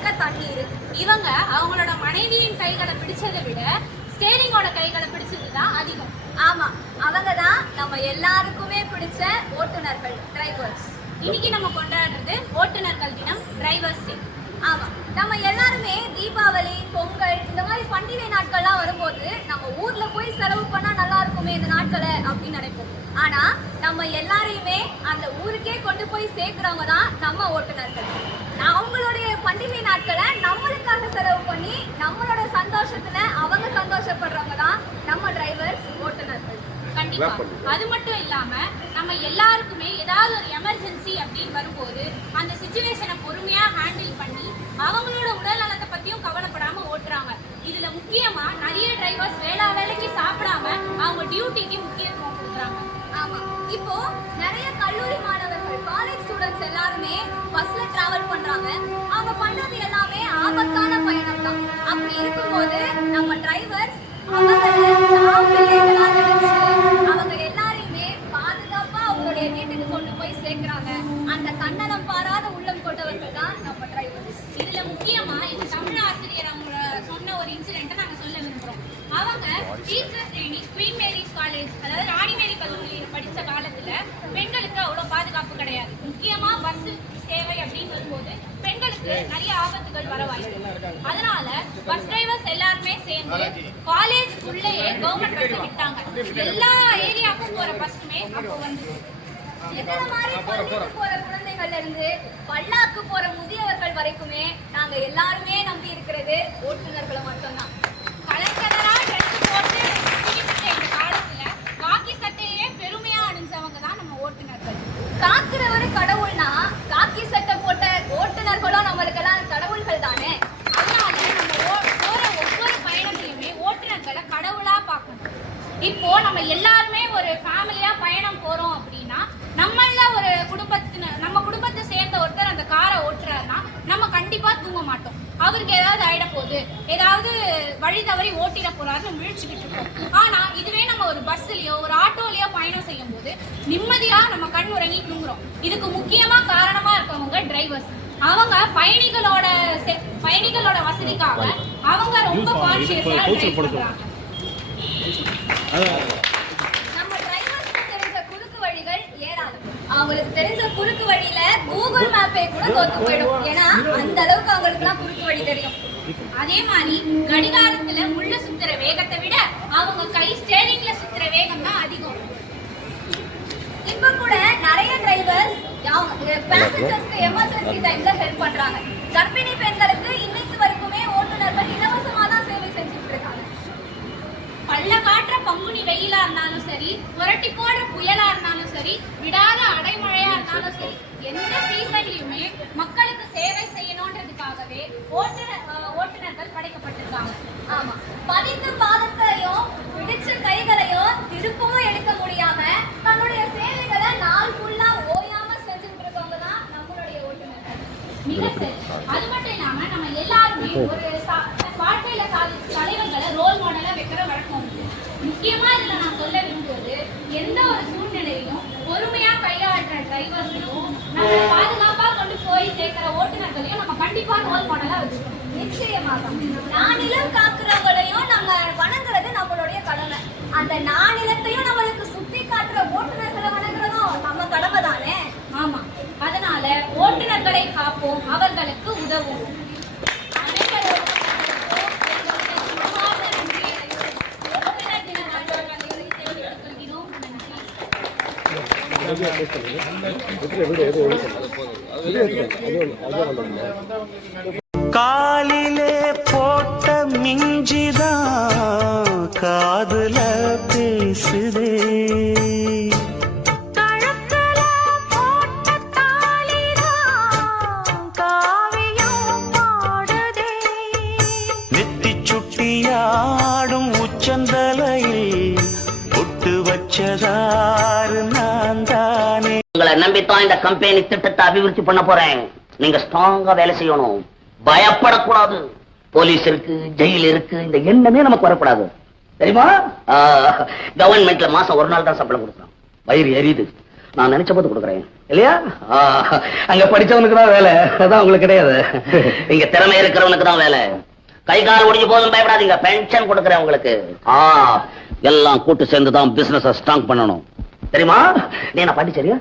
நடக்க தண்ணீர். இவங்க அவங்களோட மனைவியின் கைகளை பிடிச்சதை விட ஸ்டேரிங்கோட கைகளை பிடிச்சதுதான் அதிகம். ஆமா, அவங்க தான் நம்ம எல்லாருக்குமே பிடிச்ச ஓட்டுநர்கள், டிரைவர்ஸ். இன்னைக்கு நம்ம கொண்டாடுறது ஓட்டுநர்கள் தினம், டிரைவர்ஸ் டே. ஆமா, நம்ம எல்லாருமே தீபாவளி, பொங்கல் இந்த மாதிரி பண்டிகை நாட்கள்லாம் வரும்போது நம்ம ஊர்ல போய் செலவு பண்ணா நல்லா இருக்குமே இந்த நாட்களை அப்படின்னு நினைப்போம். ஆனா நம்ம எல்லாரையுமே அந்த ஊருக்கே கொண்டு போய் சேர்க்கிறவங்க தான் நம்ம ஓட்டுநர்கள். அவங்களுடைய பண்டிகை நாட்களை நம்மளுக்காக செலவு பண்ணி நம்மளோட சந்தோஷத்துல அவங்க சந்தோஷப்படுறவங்க தான் நம்ம டிரைவர்ஸ், ஓட்டுநர்கள். கண்டிப்பா. அது மட்டும் இல்லாம நம்ம எல்லாருக்குமே ஏதாவது ஒரு எமர்ஜென்சி அப்படின்னு வரும்போது அந்த சிச்சுவேஷனை பொறுமையா ஹேண்டில் பண்ணி அவங்களோட உடல் நலத்தை பத்தியும் கவலைப்படாம ஓட்டுறாங்க. இதுல முக்கியமா நிறைய டிரைவர்ஸ் வேலைக்கு சாப்பிடாம அவங்க டியூட்டிக்கு முக்கியத்துவம் கொடுக்குறாங்க. ஆமா, இப்போ நிறைய கல்லூரி மாணவர்கள், காலேஜ் ஸ்டூடெண்ட்ஸ் எல்லாருமே பஸ்ல டிராவல் பண்றாங்க. அவங்க பண்றது எல்லாமே ஆபத்தான பயணம் தான். அப்படி இருக்கும்போது நம்ம டிரைவர்ஸ் அவங்க எல்லாரையுமே பாதுகாப்பா அவங்களுடைய வீட்டுக்கு கொண்டு போய் சேர்க்கிறாங்க. அந்த தன்னலம் பாராத உள்ளம் கொண்டவர்கள் தான் நம்ம டிரைவர்ஸ். இதுல முக்கியமா இந்த தமிழ் ஆசிரியர் அவங்க சொன்ன ஒரு இன்சிடென்ட்டை நாங்க சொல்ல விரும்புறோம். அவங்க teacher training Queen Mary's college, அதாவது ராணி மேரி கல்லூரியில் படிச்ச காலத்துல பெண்களுக்கு அவ்வளவு பாதுகாப்பு கிடையாது. முக்கியமா பஸ் சேவை அப்படின்னு வரும்போது பெண்களுக்கு நிறைய ஆபத்துகள் வர வாய்ப்பு. அதனால பஸ் டிரைவர்ஸ் எல்லாருமே சேர்ந்து காலேஜ் உள்ளேயே கவர்மெண்ட் பஸ் விட்டாங்க. எல்லா ஏரியாவுக்கும் போற பஸ்ஸுமே அப்போ வந்து போற குழந்தைகள்ல இருந்து பல்லாக்கு போற முதியவர்கள் வரைக்குமே நாங்க எல்லாருமே நம்பி இருக்கிறது ஓட்டுநர்களை மட்டும்தான். கலர் கலரா ட்ரெஸ் போட்டு இந்த காலத்துல காக்கி சட்டையே பெருமையா அணிஞ்சவங்க தான் நம்ம ஓட்டுநர்கள். காக்கிறவரு கடவுள்னா காக்கி சட்டை போட்ட ஓட்டுநர்களும் நம்மளுக்கெல்லாம் கடவுள்கள் தானே. அதனால நம்ம போற ஒவ்வொரு பயணத்திலுமே ஓட்டுநர்களை கடவுளா பார்க்கணும். இப்போ நம்ம எல்லாருமே ஒரு ஃபேமிலியா பயணம் போறோம் அப்படின்னா நம்மள ஒரு நம்ம குடும்பத்தை சேர்ந்த ஒருத்தர் அந்த காரை ஓட்டுறாருன்னா நம்ம கண்டிப்பா தூங்க மாட்டோம். அவருக்கு ஏதாவது ஆயிட போகுது, ஏதாவது வழி தவறி ஓட்டிட போறாருன்னு விழிச்சுக்கிட்டு இருக்கோம். ஆனா இதுவே நம்ம ஒரு பஸ்லயோ ஒரு ஆட்டோலயோ பயணம் செய்யும் போது நிம்மதியா நம்ம கண் உறங்கி தூங்குறோம். இதுக்கு முக்கியமா காரணமா இருக்கவங்க டிரைவர்ஸ். அவங்க பயணிகளோட வசதிக்காக அவங்க ரொம்ப கான்ஷியஸா டிரைவ் பண்றாங்க. நம்ம டிரைவர்ஸ்க்கு தெரிஞ்ச குறுக்கு வழிகள் ஏராளம். அவங்களுக்கு தெரிஞ்ச குறுக்கு வழியில கூகுள் மேப்பே கூட தோத்து போயிடும். ஏன்னா அந்த அளவுக்கு அவங்களுக்குலாம் குறுக்கு வழி தெரியும். அதே மாதிரி கடிகாரத்துல முள்ள சுத்துற வேகத்தை விட அவங்க கை ஸ்டேரிங்ல சுத்துற வேகம் தான் அதிகம். இப்ப கூட நிறைய டிரைவர்ஸ் பேசஞ்சர்ஸ்க்கு எமர்ஜென்சி டைம்ல ஹெல்ப் பண்றாங்க. கர்ப்பிணி பெண்களுக்கு இன்னைக்கு வரைக்குமே ஓட்டுநர்கள் இலவசமா தான் சேவை செஞ்சுட்டு இருக்காங்க. பல்ல காட்டுற பங்குனி வெயிலா இருந்தாலும் சரி, புரட்டி போடுற புயலா இருந்தாலும் சரி, விடாத அடைமழையா இருந்தாலும் சரி, எந்த சீசன்லயுமே மக்களுக்கு சேவை செய்யணும்ன்றதுக்காகவே ஓட்டுநர்கள் படைக்கப்பட்டிருக்காங்க. ஆமா, பதித்த பாதத்தையும் பிடிச்ச கைகளையும் திருப்பவும் எடுக்க முடியாம தன்னுடைய சேவைகளை நாள் ஃபுல்லா ஓயாம செஞ்சுட்டு இருக்கவங்க தான் நம்மளுடைய ஓட்டுநர்கள். மிக சரி. அது மட்டும் இல்லாம நம்ம எல்லாருமே ஒரு வாழ்க்கையில தலைவர்களை ரோல் மாடலா வைக்கிற வழக்கம். முக்கியமா இதுல நான் சொல்ல விரும்புவது, எந்த ஒரு சூழ்நிலையிலும் பொறுமையா கையாளுற டிரைவர்ஸையும் நம்ம பாதுகாப்பா கொண்டு போய் சேர்க்கிற ஓட்டுநர்களையும் நம்ம கண்டிப்பா ரோல் மாடலா வச்சுக்கணும். நிச்சயமாக நானிலம் காக்குறவங்களையும் நம்ம வணங்குறது நம்மளுடைய கடமை. அந்த நானிலத்தையும் நம்மளுக்கு சுத்தி காட்டுற ஓட்டுநர்களை வணங்குறதும் நம்ம கடமை தானே. ஆமா, அதனால ஓட்டுநர்களை காப்போம், அவர்களுக்கு உதவும். காலிலே போட்ட மிஞ்சிதான் காதுல பேசுதே, கழுத்துல போட்ட தாலிதான் காவியம் பாடுதே, நெத்தி சுட்டியாடும் உச்சந்தலையில் பொட்டு வச்சதாரு நான் தானே. உங்களை நம்பித்தான் இந்த கம்பெனி திட்டத்தை அபிவிருத்தி பண்ண போறேன். நீங்க ஸ்ட்ராங்கா வேலை செய்யணும், பயப்படக்கூடாது. போலீஸ் இருக்கு, ஜெயில் இருக்கு, இந்த எண்ணமே நமக்கு வரக்கூடாது. தெரியுமா? கவர்மெண்ட்ல மாசம் ஒரு நாள் தான் சம்பளம் கொடுக்குறோம். வயிறு எரியுது. நான் நினைச்ச போது கொடுக்குறேன் இல்லையா? அங்க படிச்சவனுக்கு தான் வேலை, அதான் உங்களுக்கு கிடையாது. இங்க திறமை இருக்கிறவனுக்கு தான் வேலை. கை கால் ஒடிஞ்சு போதும் பயப்படாதீங்க, பென்ஷன் கொடுக்குறேன் உங்களுக்கு. எல்லாம் கூட்டு சேர்ந்து தான் பிசினஸ் ஸ்ட்ராங் பண்ணணும், தெரியுமா? நீ நான் பாட்டி சரியா?